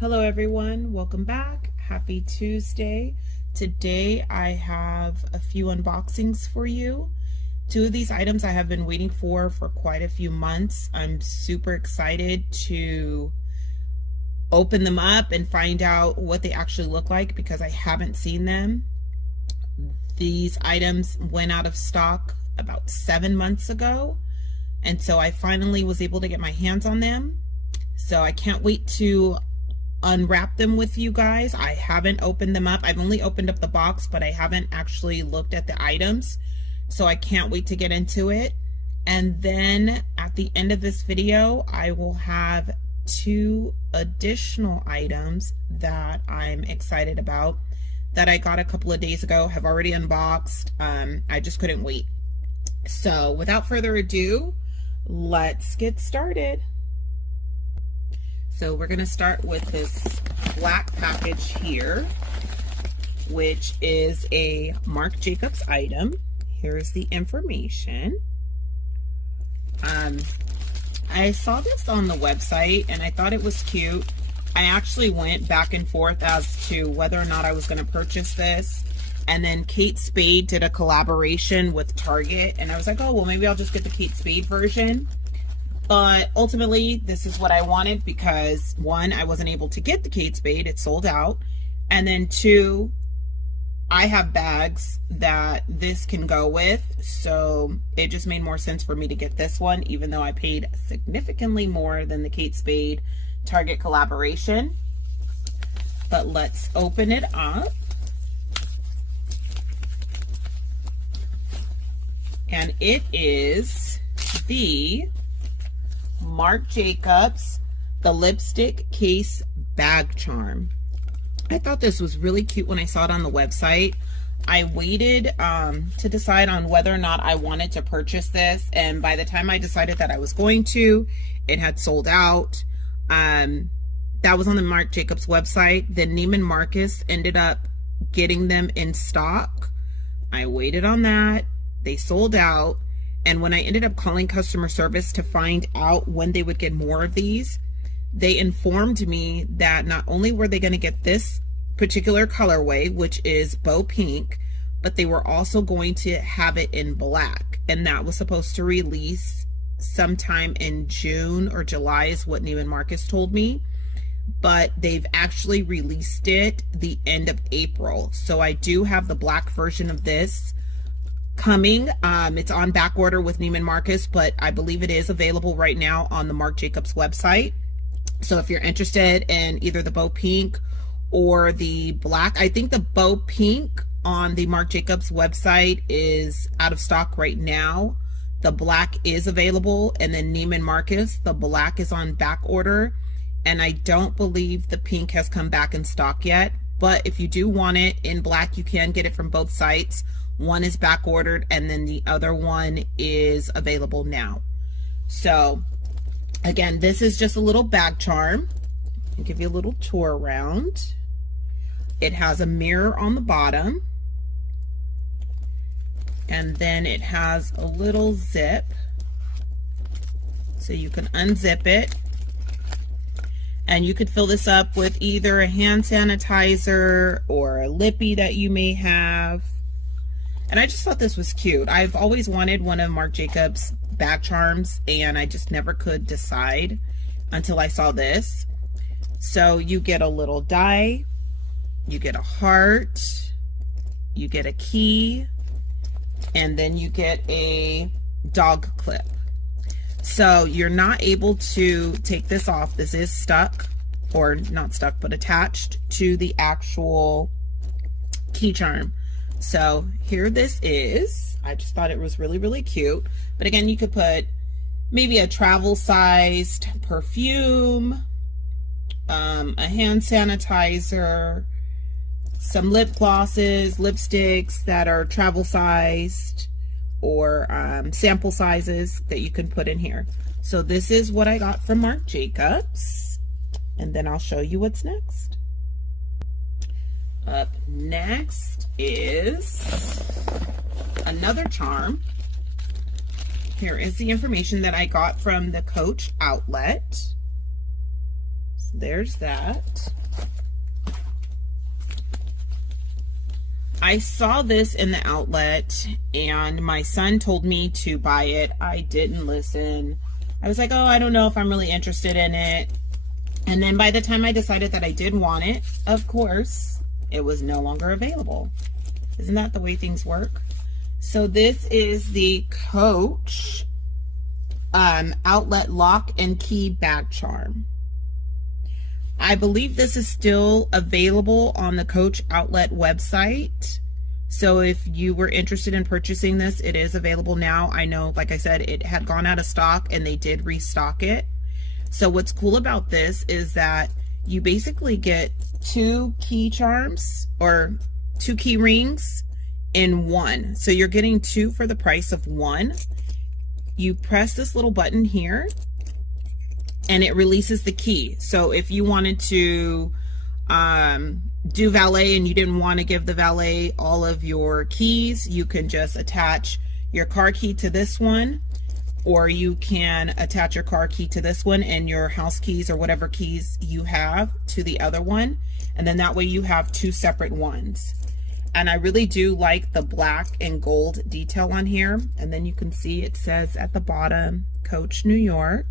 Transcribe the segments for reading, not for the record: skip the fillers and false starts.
Hello everyone, welcome back. Happy Tuesday. Today I have a few unboxings for you. Two of these items I have been waiting for quite a few months. I'm super excited to open them up and find out what they actually look like because I haven't seen them. These items went out of stock about 7 months ago, and so I finally was able to get my hands on them. So I can't wait to unwrap them with you guys. I haven't opened them up. I've only opened up the box, but I haven't actually looked at the items. So I can't wait to get into it. And then at the end of this video, I will have 2 additional items that I'm excited about that I got a couple of days ago, have already unboxed. I just couldn't wait. So without further ado, let's get started. So we're going to start with this black package here, which is a Marc Jacobs item. Here's the information. I saw this on the website and I thought it was cute. I actually went back and forth as to whether or not I was going to purchase this. And then Kate Spade did a collaboration with Target and I was like, oh, well, maybe I'll just get the Kate Spade version. But ultimately, this is what I wanted because 1, I wasn't able to get the Kate Spade, it sold out. And then 2, I have bags that this can go with. So it just made more sense for me to get this one, even though I paid significantly more than the Kate Spade Target collaboration. But let's open it up. And it is the Marc Jacobs, the lipstick case bag charm. I thought this was really cute when I saw it on the website. I waited to decide on whether or not I wanted to purchase this, and by the time I decided that I was going to, it had sold out. That was on the Marc Jacobs website. Then Neiman Marcus ended up getting them in stock. I waited on that. They sold out. And when I ended up calling customer service to find out when they would get more of these, they informed me that not only were they going to get this particular colorway, which is Beau Pink, but they were also going to have it in black. And that was supposed to release sometime in June or July is what Neiman Marcus told me. But they've actually released it the end of April. So I do have the black version of this coming. It's on back order with Neiman Marcus, but I believe it is available right now on the Marc Jacobs website. So if you're interested in either the Beau Pink or the black, I think the Beau Pink on the Marc Jacobs website is out of stock right now. The black is available, and then Neiman Marcus, the black is on back order, and I don't believe the pink has come back in stock yet. But if you do want it in black, you can get it from both sites. One is back ordered and then the other one is available now. So again, this is just a little bag charm. I'll give you a little tour around. It has a mirror on the bottom. And then it has a little zip. So you can unzip it. And you could fill this up with either a hand sanitizer or a lippy that you may have. And I just thought this was cute. I've always wanted one of Marc Jacobs bag charms and I just never could decide until I saw this. So you get a little die, you get a heart, you get a key, and then you get a dog clip. So you're not able to take this off. This is stuck, or not stuck, but attached to the actual key charm. So here this is. I just thought it was really, really cute. But again, you could put maybe a travel sized perfume, a hand sanitizer, some lip glosses, lipsticks that are travel sized, or sample sizes that you can put in here. So this is what I got from Marc Jacobs, and then I'll show you what's next. Up next is another charm. Here is the information that I got from the Coach outlet. There's that. I saw this in the outlet and my son told me to buy it. I didn't listen. I was like, oh, I don't know if I'm really interested in it. And then by the time I decided that I did want it, of course, it was no longer available. Isn't that the way things work? So this is the Coach outlet lock and key bag charm. I believe this is still available on the Coach outlet website. So if you were interested in purchasing this, it is available now. I know, like I said, it had gone out of stock and they did restock it. So what's cool about this is that you basically get 2 key charms or 2 key rings in one. So you're getting 2 for the price of 1. You press this little button here and it releases the key. So if you wanted to do valet and you didn't want to give the valet all of your keys, you can just attach your car key to this one, or you can attach your car key to this one and your house keys or whatever keys you have to the other one. And then that way you have 2 separate ones. And I really do like the black and gold detail on here. And then you can see it says at the bottom, Coach New York.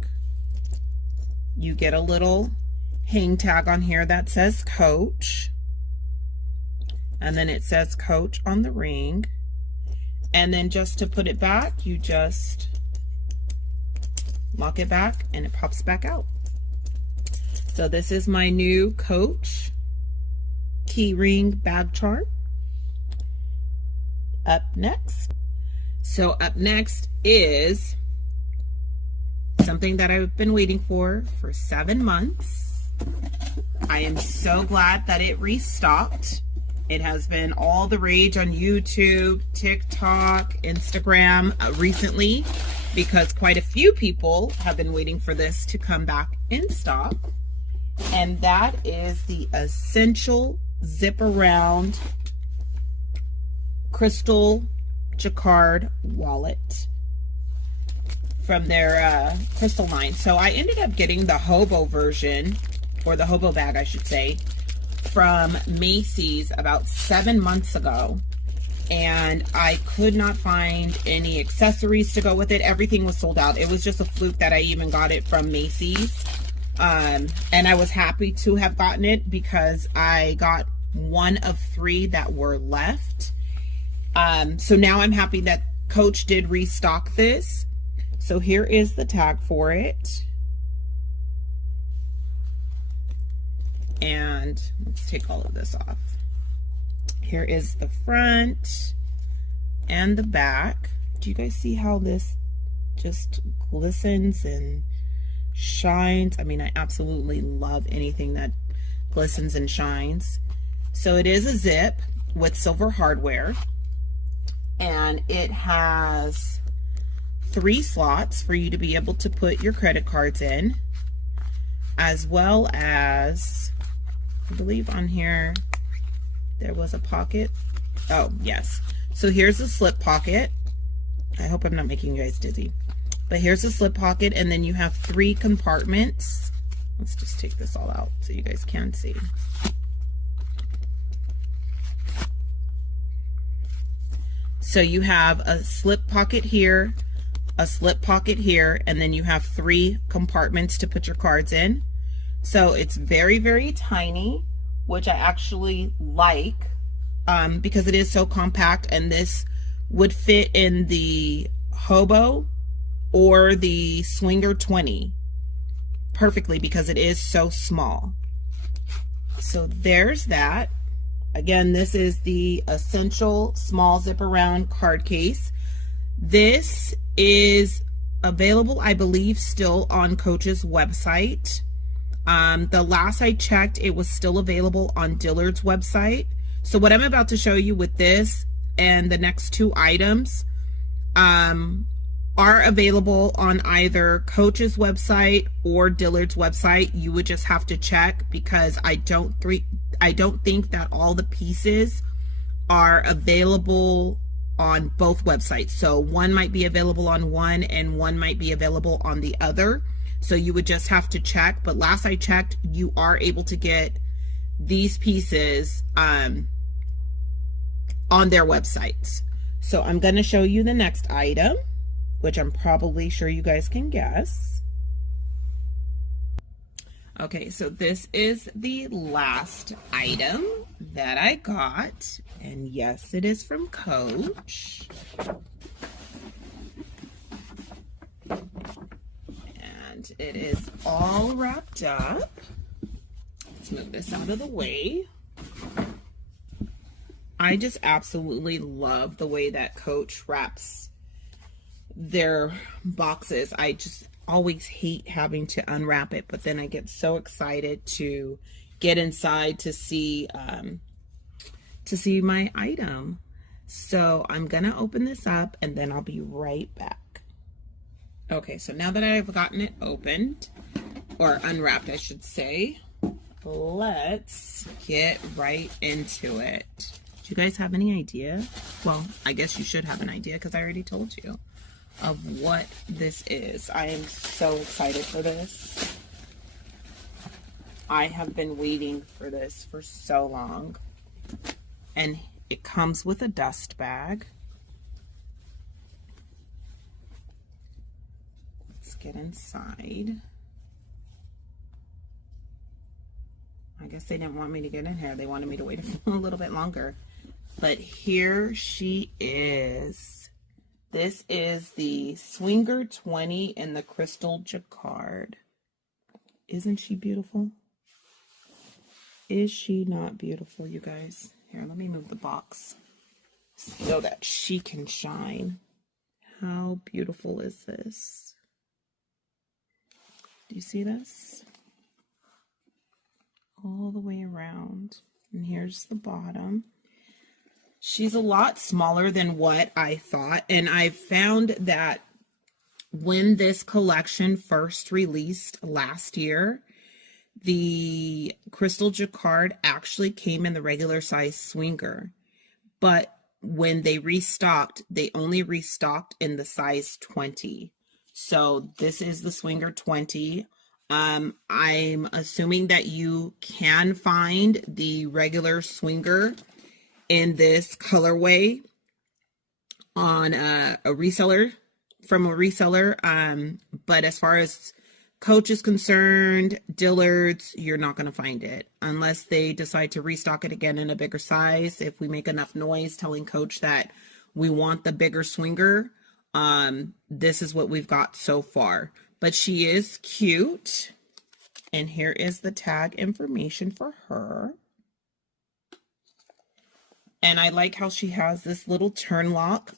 You get a little hang tag on here that says Coach. And then it says Coach on the ring. And then just to put it back, you just lock it back and it pops back out. So this is my new Coach key ring bag charm. Up next. So up next is something that I've been waiting for 7 months. I am so glad that it restocked. It has been all the rage on YouTube, TikTok, Instagram recently, because quite a few people have been waiting for this to come back in stock. And that is the Essential Zip Around Crystal Jacquard wallet from their crystal line. So I ended up getting the hobo version, or the hobo bag I should say, from Macy's about 7 months ago, and I could not find any accessories to go with it. Everything was sold out. It was just a fluke that I even got it from Macy's, and I was happy to have gotten it because I got 1 of 3 that were left. So now I'm happy that Coach did restock this. So here is the tag for it. And let's take all of this off. Here is the front and the back. Do you guys see how this just glistens and shines? I mean, I absolutely love anything that glistens and shines. So it is a zip with silver hardware, and it has 3 slots for you to be able to put your credit cards in, as well as, I believe on here there was a pocket. Oh yes, so here's a slip pocket. I hope I'm not making you guys dizzy, but here's a slip pocket, and then you have 3 compartments. Let's just take this all out so you guys can see. So you have a slip pocket here, a slip pocket here, and then you have 3 compartments to put your cards in. So it's very, very tiny, which I actually like because it is so compact, and this would fit in the Hobo or the Swinger 20 perfectly because it is so small. So there's that. Again, this is the Essential Small Zip Around card case. This is available, I believe, still on Coach's website. The last I checked, it was still available on Dillard's website. So what I'm about to show you with this and the next 2 items are available on either Coach's website or Dillard's website. You would just have to check because I don't think that all the pieces are available on both websites. So one might be available on one and one might be available on the other. So you would just have to check. But last I checked, you are able to get these pieces on their websites. So I'm going to show you the next item, which I'm probably sure you guys can guess. Okay, so this is the last item that I got. And yes, it is from Coach. And it is all wrapped up. Let's move this out of the way. I just absolutely love the way that Coach wraps their boxes. I just always hate having to unwrap it, but then I get so excited to get inside to see my item. So I'm gonna open this up and then I'll be right back. Okay, so now that I've gotten it opened, or unwrapped I should say, let's get right into it. Do you guys have any idea? Well, I guess you should have an idea because I already told you of what this is. I am so excited for this. I have been waiting for this for so long. And it comes with a dust bag. Let's get inside. I guess they didn't want me to get in here. They wanted me to wait a little bit longer. But here she is. This is the Swinger 20 in the Crystal Jacquard. Isn't she beautiful? Is she not beautiful, you guys? Here, let me move the box so that she can shine. How beautiful is this? Do you see this? All the way around. And here's the bottom. She's a lot smaller than what I thought. And I found that when this collection first released last year, the Crystal Jacquard actually came in the regular size Swinger. But when they restocked, they only restocked in the size 20. So this is the Swinger 20. I'm assuming that you can find the regular Swinger in this colorway on a reseller, from a reseller. But as far as Coach is concerned, Dillard's, you're not going to find it unless they decide to restock it again in a bigger size. If we make enough noise telling Coach that we want the bigger Swinger, this is what we've got so far. But she is cute. And here is the tag information for her. And I like how she has this little turn lock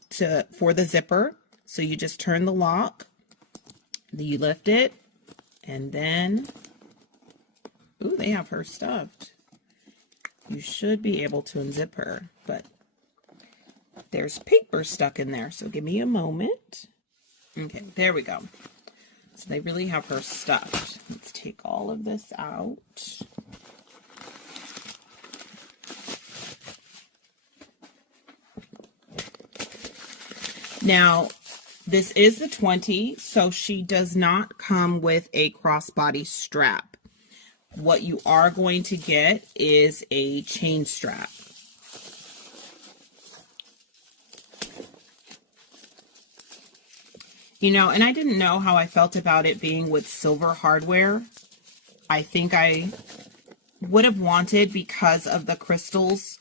for the zipper. So you just turn the lock, you lift it, and then, ooh, they have her stuffed. You should be able to unzip her, but there's paper stuck in there. So give me a moment. Okay, there we go. So they really have her stuffed. Let's take all of this out. Now, this is the 20, so she does not come with a crossbody strap. What you are going to get is a chain strap. You know, and I didn't know how I felt about it being with silver hardware. I think I would have wanted, because of the crystals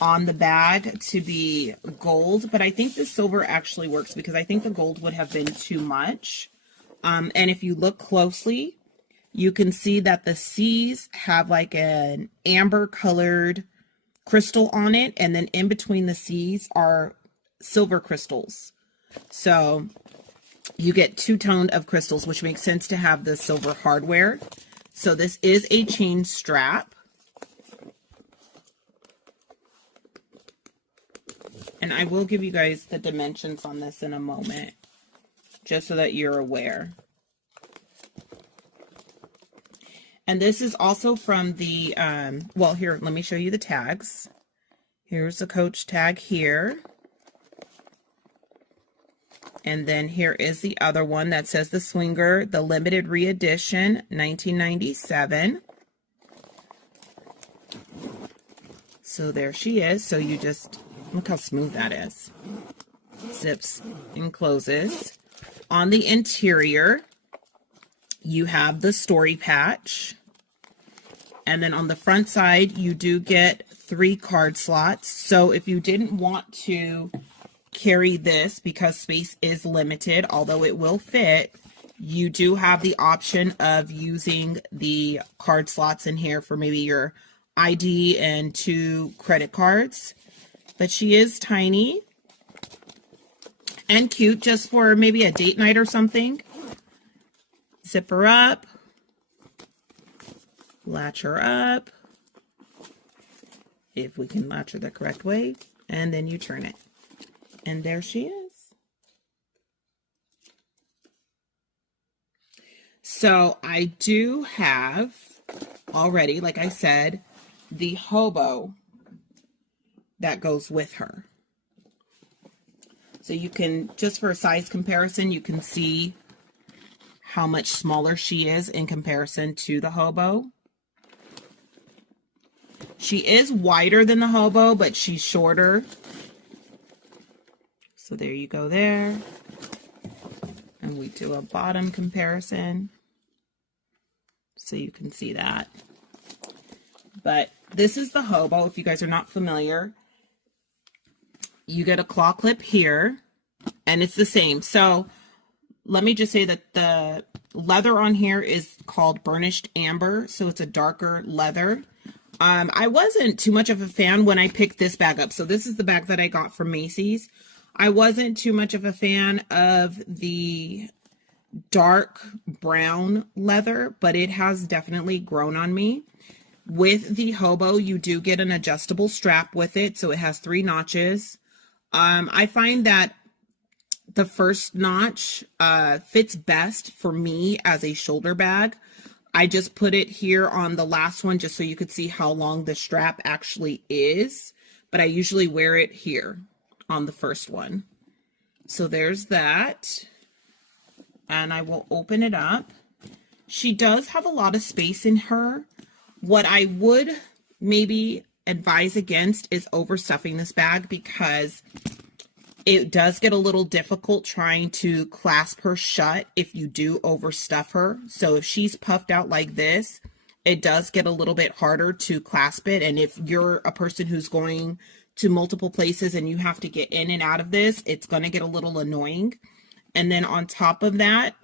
on the bag, to be gold, but I think the silver actually works because I think the gold would have been too much. And if you look closely, you can see that the C's have like an amber colored crystal on it, and then in between the C's are silver crystals. So you get two-toned of crystals, which makes sense to have the silver hardware. So this is a chain strap. And I will give you guys the dimensions on this in a moment, just so that you're aware. And this is also from the, well, here, let me show you the tags. Here's the Coach tag here. And then here is the other one that says the Swinger, the limited re-edition, 1997. So there she is. So you just, look how smooth that is. Zips and closes. On the interior, you have the story patch. And then on the front side, you do get 3 card slots. So if you didn't want to carry this because space is limited, although it will fit, you do have the option of using the card slots in here for maybe your ID and 2 credit cards. But she is tiny and cute, just for maybe a date night or something. Zip her up, latch her up, if we can latch her the correct way, and then you turn it. And there she is. So I do have already, like I said, the hobo that goes with her. So you can, just for a size comparison, you can see how much smaller she is in comparison to the hobo. She is wider than the hobo, but she's shorter. So there you go there. And we do a bottom comparison so you can see that. But this is the hobo, if you guys are not familiar. You get a claw clip here, and it's the same. So let me just say that the leather on here is called burnished amber, so it's a darker leather. I wasn't too much of a fan when I picked this bag up. So this is the bag that I got from Macy's. I wasn't too much of a fan of the dark brown leather, but it has definitely grown on me. With the hobo, you do get an adjustable strap with it, so it has 3 notches. I find that the first notch fits best for me as a shoulder bag. I just put it here on the last one just so you could see how long the strap actually is, but I usually wear it here on the first one. So there's that, and I will open it up. She does have a lot of space in her. What I would maybe advise against is overstuffing this bag, because it does get a little difficult trying to clasp her shut if you do overstuff her. So if she's puffed out like this, it does get a little bit harder to clasp it. And if you're a person who's going to multiple places and you have to get in and out of this, it's going to get a little annoying. And then on top of that,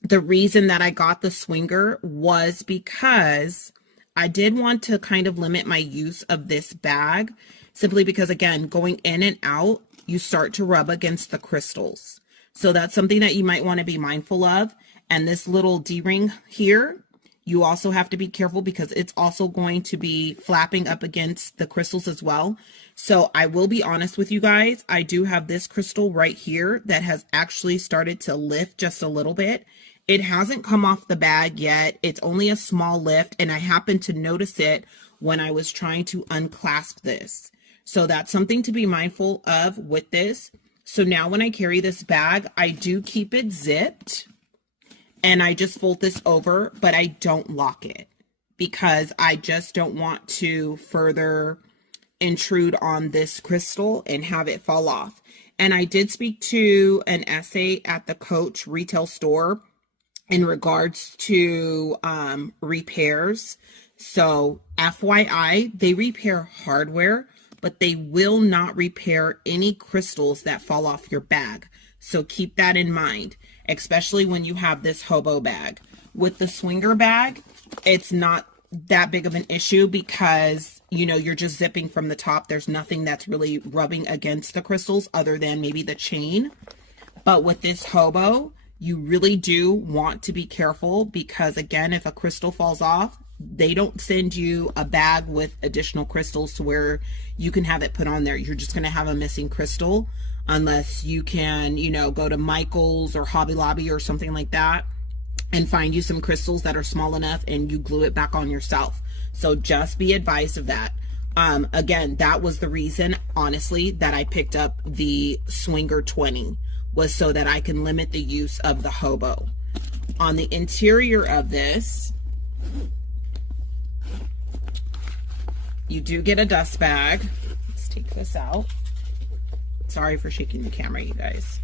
the reason that I got the Swinger was because I did want to kind of limit my use of this bag, simply because, again, going in and out, you start to rub against the crystals. So that's something that you might want to be mindful of. And this little D-ring here, you also have to be careful because it's also going to be flapping up against the crystals as well. So I will be honest with you guys, I do have this crystal right here that has actually started to lift just a little bit. It hasn't come off the bag yet. It's only a small lift, and I happened to notice it when I was trying to unclasp this. So that's something to be mindful of with this. So now when I carry this bag, I do keep it zipped, and I just fold this over, but I don't lock it because I just don't want to further intrude on this crystal and have it fall off. And I did speak to an essay at the Coach retail store in regards to repairs. So FYI, they repair hardware, but they will not repair any crystals that fall off your bag. So keep that in mind, especially when you have this hobo bag. With the Swinger bag, it's not that big of an issue because, you know, you're just zipping from the top. There's nothing that's really rubbing against the crystals other than maybe the chain. But with this hobo, you really do want to be careful because, again, if a crystal falls off, they don't send you a bag with additional crystals to where you can have it put on there. You're just going to have a missing crystal unless you can, you know, go to Michael's or Hobby Lobby or something like that and find you some crystals that are small enough and you glue it back on yourself. So just be advised of that. Again, that was the reason, honestly, that I picked up the Swinger 20, was so that I can limit the use of the hobo. On the interior of this, you do get a dust bag. Let's take this out. Sorry for shaking the camera, you guys.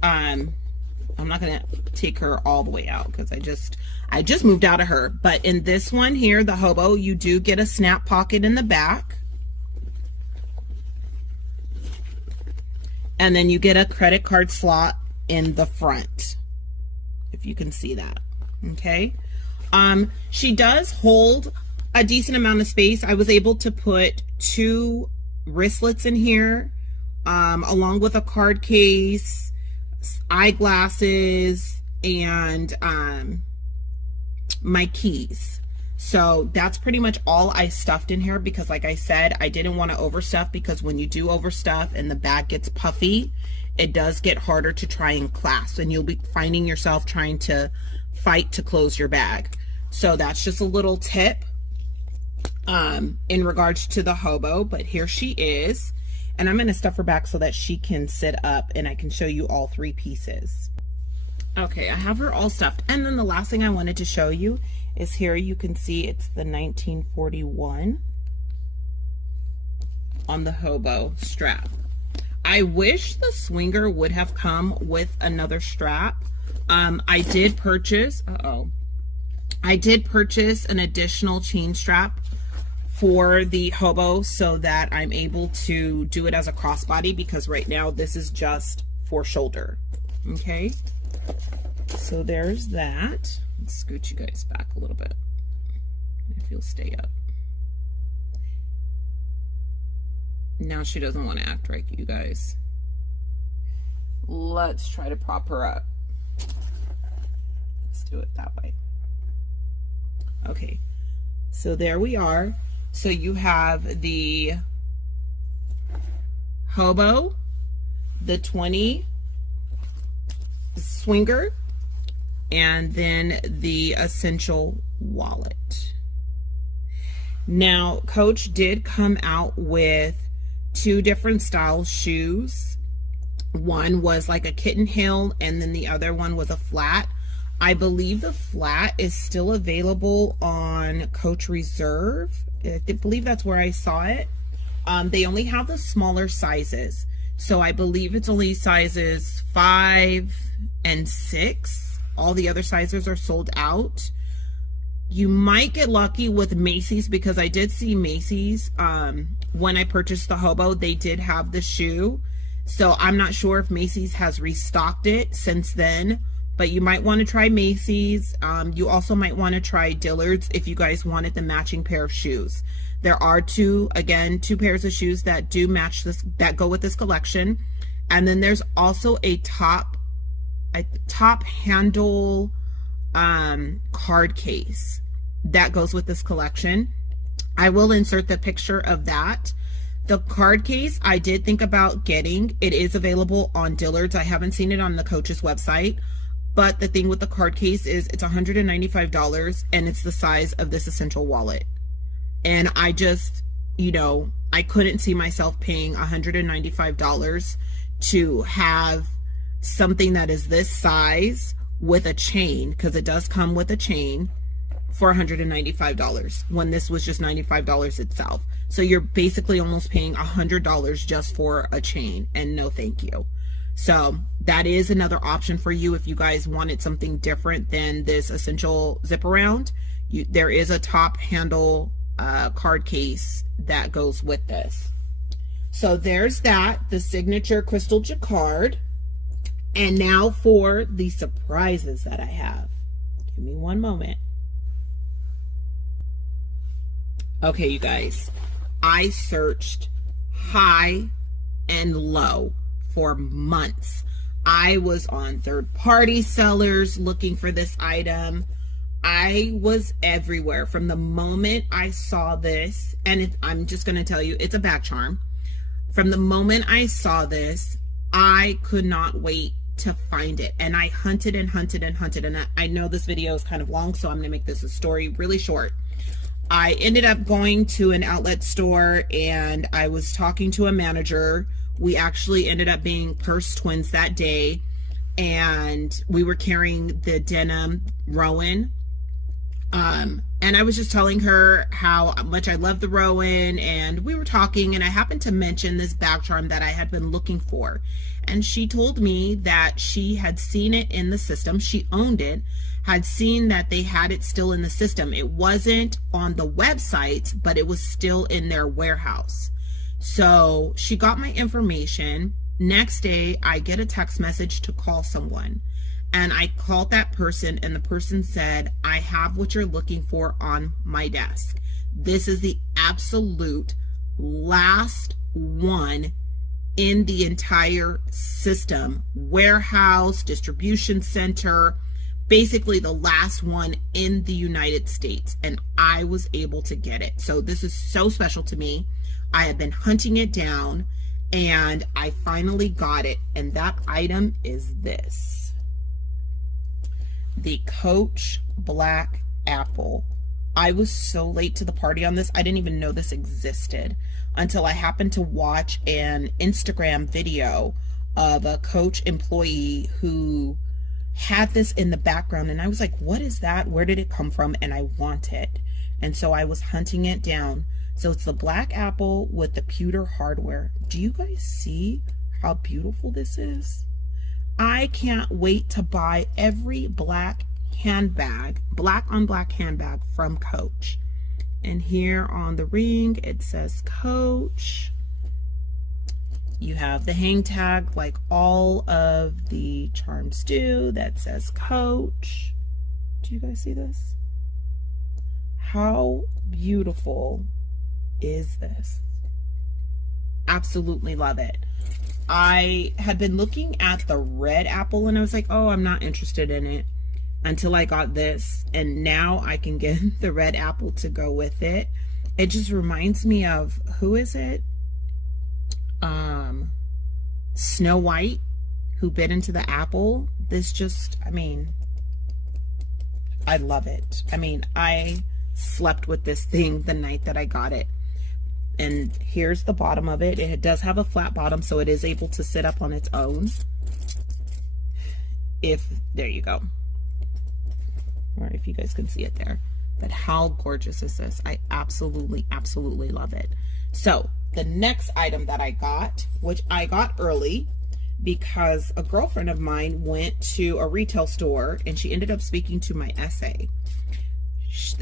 I'm not gonna take her all the way out because I just moved out of her. But in this one here, the hobo, you do get a snap pocket in the back. And then you get a credit card slot in the front, if you can see that. Okay. She does hold a decent amount of space. I was able to put 2 wristlets in here, along with a card case, eyeglasses, and my keys. So that's pretty much all I stuffed in here because, like I said, I didn't want to overstuff, because when you do overstuff and the bag gets puffy, it does get harder to try and clasp, and you'll be finding yourself trying to fight to close your bag. So that's just a little tip in regards to the hobo. But here she is, and I'm going to stuff her back so that she can sit up and I can show you all 3 pieces. Okay, I have her all stuffed. And then the last thing I wanted to show you is here. You can see it's the 1941 on the hobo strap. I wish the swinger would have come with another strap. I did purchase an additional chain strap for the hobo so that I'm able to do it as a crossbody, because right now this is just for shoulder. Okay, so there's that. Let's scoot you guys back a little bit if you'll stay up. Now she doesn't want to act right, you guys. Let's try to prop her up. Let's do it that way. Okay, so there we are. So you have the hobo, the 20 swinger, and then the essential wallet. Now, Coach did come out with 2 different style shoes. One was like a kitten heel, and then the other one was a flat. I believe the flat is still available on Coach Reserve. I believe that's where I saw it. They only have the smaller sizes. So I believe it's only sizes 5 and 6. All the other sizes are sold out. You might get lucky with Macy's, because I did see Macy's. When I purchased the hobo, they did have the shoe. So I'm not sure if Macy's has restocked it since then, but you might want to try Macy's. You also might want to try Dillard's if you guys wanted the matching pair of shoes. There are 2 pairs of shoes that do match this, that go with this collection. And then there's also a top handle card case that goes with this collection. I will insert the picture of that. The card case I did think about getting. It is available on Dillard's. I haven't seen it on the Coach's website. But the thing with the card case is it's $195, and it's the size of this essential wallet. And I just, I couldn't see myself paying $195 to have something that is this size with a chain, because it does come with a chain, for $195 when this was just $95 itself. So you're basically almost paying $100 just for a chain, and no thank you. So that is another option for you if you guys wanted something different than this essential zip around. There is a top handle card case that goes with this. So there's that, the signature crystal jacquard. And now for the surprises that I have. Give me one moment. Okay, you guys, I searched high and low for months. I was on third-party sellers looking for this item. I was everywhere from the moment I saw this, and I'm just going to tell you, it's a bag charm. From the moment I saw this, I could not wait to find it, and I hunted and hunted and hunted, and I know this video is kind of long, so I'm going to make this a story really short. I ended up going to an outlet store, and I was talking to a manager We actually ended up being purse twins that day, and we were carrying the denim Rowan. And I was just telling her how much I love the Rowan, and we were talking, and I happened to mention this bag charm that I had been looking for. And she told me that she had seen it in the system. She owned it, had seen that they had it still in the system. It wasn't on the website, but it was still in their warehouse. So she got my information. Next day, I get a text message to call someone. And I called that person, and the person said, I have what you're looking for on my desk. This is the absolute last one in the entire system, warehouse, distribution center, basically the last one in the United States. And I was able to get it. So this is so special to me. I have been hunting it down, and I finally got it. And that item is this. The Coach Black Apple. I was so late to the party on this. I didn't even know this existed until I happened to watch an Instagram video of a Coach employee who had this in the background, and I was like, what is that? Where did it come from? And I want it. And so I was hunting it down. So it's the Black Apple with the pewter hardware. Do you guys see how beautiful this is? I can't wait to buy every black handbag, black on black handbag from Coach. And here on the ring, it says Coach. You have the hang tag like all of the charms do that says Coach. Do you guys see this? How beautiful is this? Absolutely love it. I had been looking at the red apple, and I was like, oh, I'm not interested in it until I got this. And now I can get the red apple to go with it. It just reminds me of, who is it? Snow White, who bit into the apple. This just, I mean, I love it. I mean, I slept with this thing the night that I got it. And here's the bottom of it. It does have a flat bottom, so it is able to sit up on its own. There you go. Or if you guys can see it there. But how gorgeous is this? I absolutely, absolutely love it. So the next item that I got, which I got early because a girlfriend of mine went to a retail store and she ended up speaking to my SA.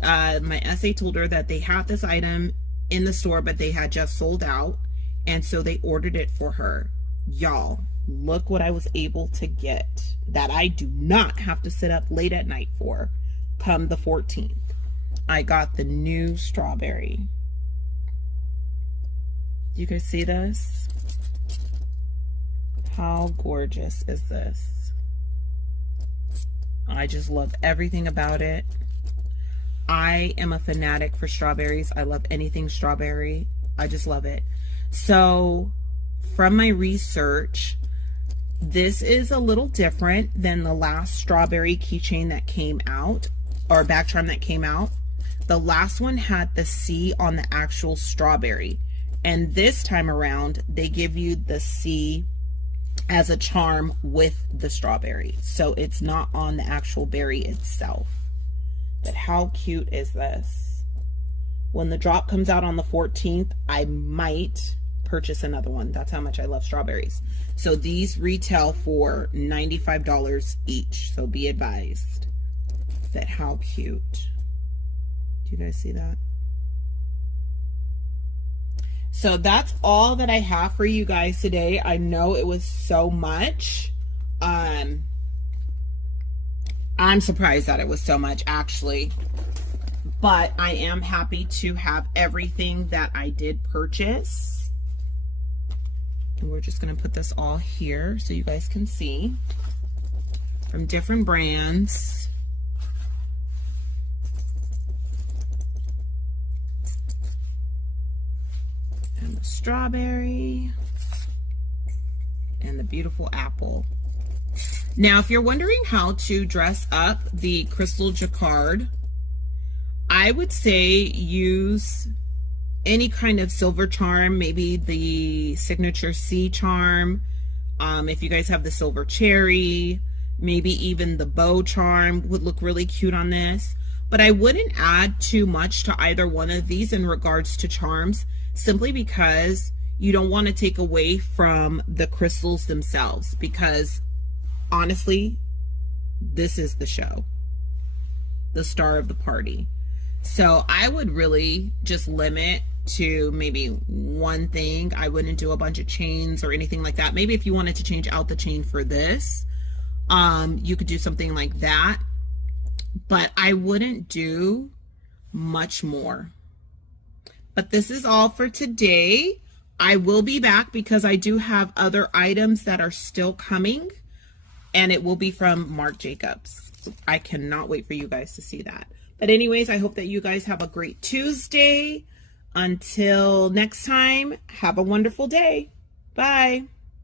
My SA told her that they had this item in the store, but they had just sold out, and so they ordered it for her. Y'all, look what I was able to get that I do not have to sit up late at night for come the 14th. I got the new strawberry. You guys see this? How gorgeous is this? I just love everything about it. I am a fanatic for strawberries. I love anything strawberry. I just love it. So from my research, this is a little different than the last strawberry keychain that came out, or bag charm that came out. The last one had the C on the actual strawberry. And this time around, they give you the C as a charm with the strawberry. So it's not on the actual berry itself. But how cute is this? When the drop comes out on the 14th, I might purchase another one. That's how much I love strawberries. So these retail for $95 each. So be advised. But how cute. Do you guys see that? So that's all that I have for you guys today. I know it was so much. I'm surprised that it was so much, actually, but I am happy to have everything that I did purchase. And we're just going to put this all here so you guys can see from different brands. And the strawberry and the beautiful apple. Now, if you're wondering how to dress up the crystal jacquard, I would say use any kind of silver charm, maybe the signature C charm. If you guys have the silver cherry, maybe even the bow charm would look really cute on this. But I wouldn't add too much to either one of these in regards to charms, simply because you don't want to take away from the crystals themselves, because honestly, this is the show, the star of the party. So I would really just limit to maybe one thing. I wouldn't do a bunch of chains or anything like that. Maybe if you wanted to change out the chain for this, you could do something like that, but I wouldn't do much more. But this is all for today. I will be back because I do have other items that are still coming, and it will be from Marc Jacobs. I cannot wait for you guys to see that. But anyways, I hope that you guys have a great Tuesday. Until next time, have a wonderful day. Bye.